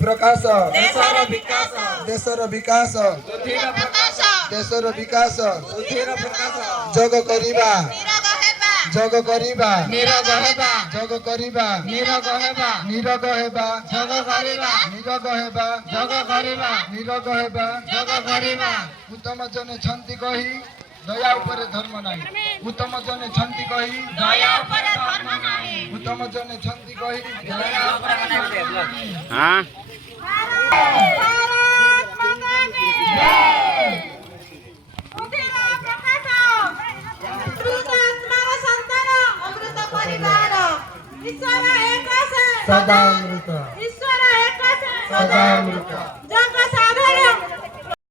प्रकाश देशर विकास जग करिबा जग करिबा निरग हेबा निरग हेबा जग करिबा निरग हेबा जग करिबा निरग हेबा जग करिबा उत्तम जने छन्ति कहि दया उपरे धर्म नाही उत्तम जने छन्ति कहि दया उपरे धर्म नाही उत्तम जने छन्ति कहि दया उपरे धर्म नाही हां भारत माता की जय उदिरा प्रकाश अमृतात्मा संतान अमृत परिवार ईश्वर एक सदा अमृत ईश्वर एक सदा अमृत